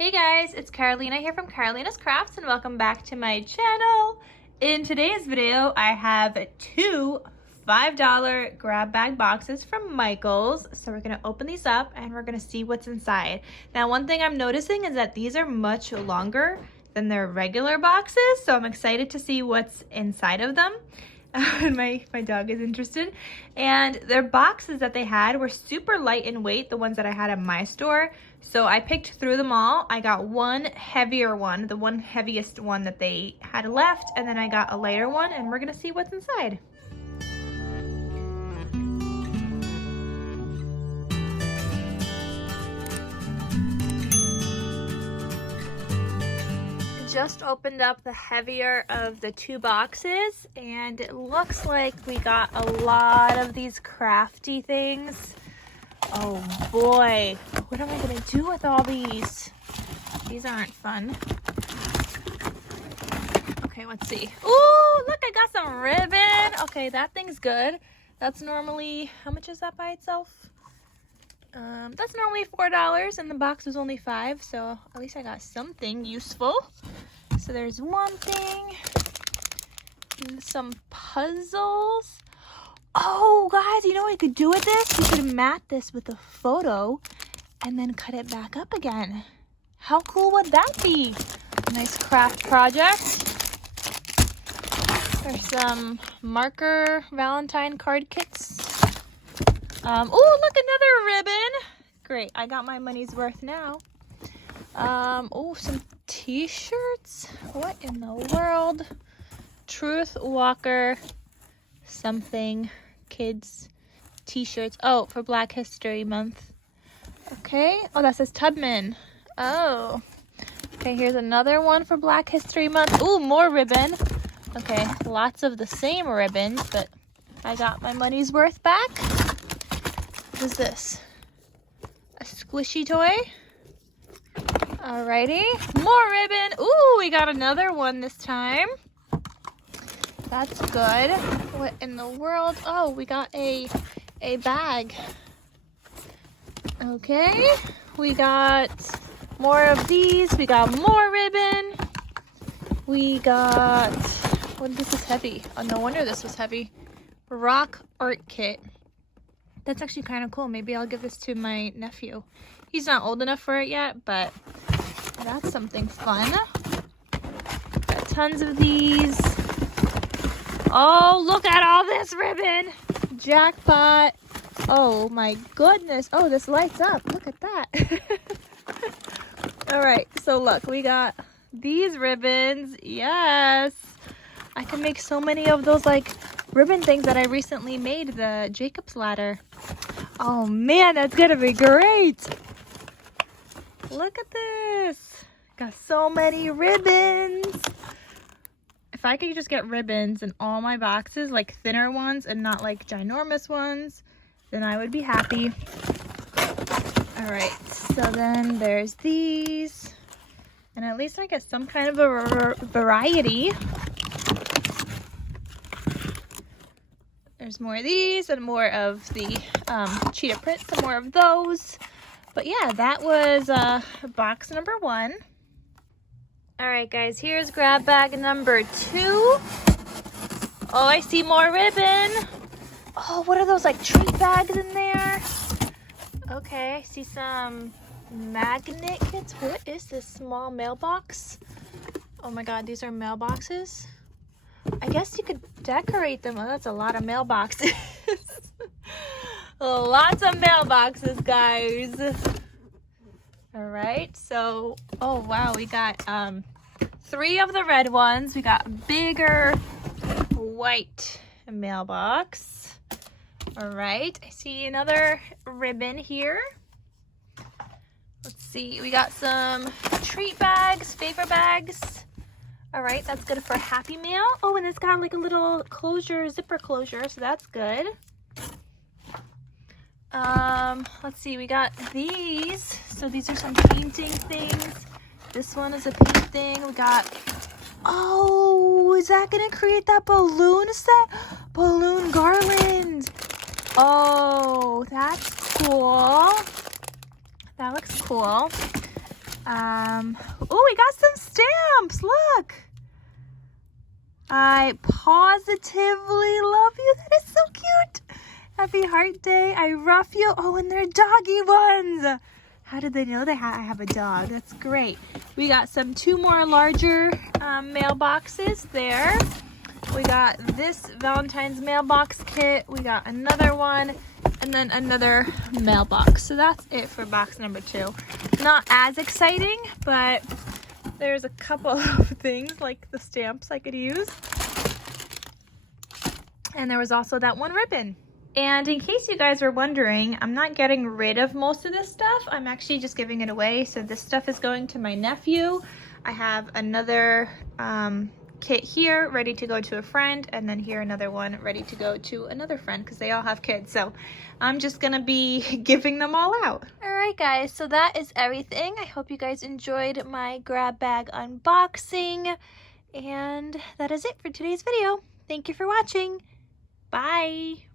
Hey guys, it's Carolina here from KarolinasKrafts and welcome back to my channel. In today's video, I have two $5 grab bag boxes from Michaels. So we're gonna open these up and we're gonna see what's inside. Now, one thing I'm noticing is that these are much longer than their regular boxes. So I'm excited to see what's inside of them. And my dog is interested. And their boxes that they had were super light in weight, the ones that I had at my store. So I picked through them all. I got one heavier one, the one heaviest one that they had left, and then I got a lighter one, and we're gonna see what's inside. Just opened up the heavier of the two boxes, and it looks like we got a lot of these crafty things. Oh boy, what am I gonna do with all these? These aren't fun. Okay, let's see. Ooh, look, I got some ribbon. Okay, that thing's good. That's normally, how much is that by itself? That's normally $4 and the box was only $5, so at least I got something useful. So there's one thing, some puzzles. Oh guys, you know what we could do with this? We could mat this with a photo and then cut it back up again. How cool would that be? A nice craft project. There's some marker Valentine card kits. Oh, look, another ribbon. Great, I got my money's worth now. Oh, some t-shirts. What in the world? Truth Walker something kids t-shirts. Oh, for Black History Month. Okay. Oh, that says Tubman. Oh. Okay, here's another one for Black History Month. Ooh, more ribbon. Okay, lots of the same ribbons, but I got my money's worth back. What is this? A squishy toy. Alrighty. More ribbon. Ooh, we got another one this time. That's good. What in the world? Oh, we got a bag. Okay. We got more of these. We got more ribbon. We got, what, this is heavy. Oh, no wonder this was heavy. Rock art kit. That's actually kind of cool. Maybe I'll give this to my nephew. He's not old enough for it yet, but that's something fun. Got tons of these. Oh, look at all this ribbon. Jackpot. Oh my goodness. Oh, this lights up. Look at that. All right, so look, we got these ribbons. Yes. I can make so many of those like ribbon things that I recently made, the Jacob's ladder. Oh man, that's gonna be great. Look at this. Got so many ribbons. If I could just get ribbons in all my boxes, like thinner ones and not like ginormous ones, then I would be happy. All right, so then there's these. And at least I get some kind of a variety. There's more of these and more of the cheetah print, some more of those. But yeah, that was box number 1. All right, guys, here's grab bag number 2. Oh, I see more ribbon. Oh, what are those, like treat bags in there? Okay, I see some magnet kits. What is this small mailbox? Oh my God, these are mailboxes. I guess you could decorate them. Oh, that's a lot of mailboxes. Lots of mailboxes, guys. All right, so, oh wow, we got 3 of the red ones. We got a bigger white mailbox. All right, I see another ribbon here. Let's see, we got some treat bags, favor bags. All right, that's good for Happy Meal. Oh, and it's got like a little closure, zipper closure, so that's good. Let's see, we got these. So these are some painting things. This one is a painting. We got, oh, is that gonna create that balloon set? Balloon garland. Oh, that's cool. That looks cool. Oh, we got some stamps. Look. I positively love you. That is so cute. Happy Heart Day. I rough you. Oh, and they're doggy ones. How did they know I have a dog? That's great. We got two more larger mailboxes there. We got this Valentine's mailbox kit. We got another one and then another mailbox. So that's it for box number 2. Not as exciting, but there's a couple of things like the stamps I could use. And there was also that one ribbon. And in case you guys were wondering, I'm not getting rid of most of this stuff. I'm actually just giving it away. So this stuff is going to my nephew. I have another kit here ready to go to a friend, and then here another one ready to go to another friend because they all have kids. So I'm just gonna be giving them all out. All right, guys, so that is everything. I hope you guys enjoyed my grab bag unboxing, and that is it for today's video. Thank you for watching. Bye.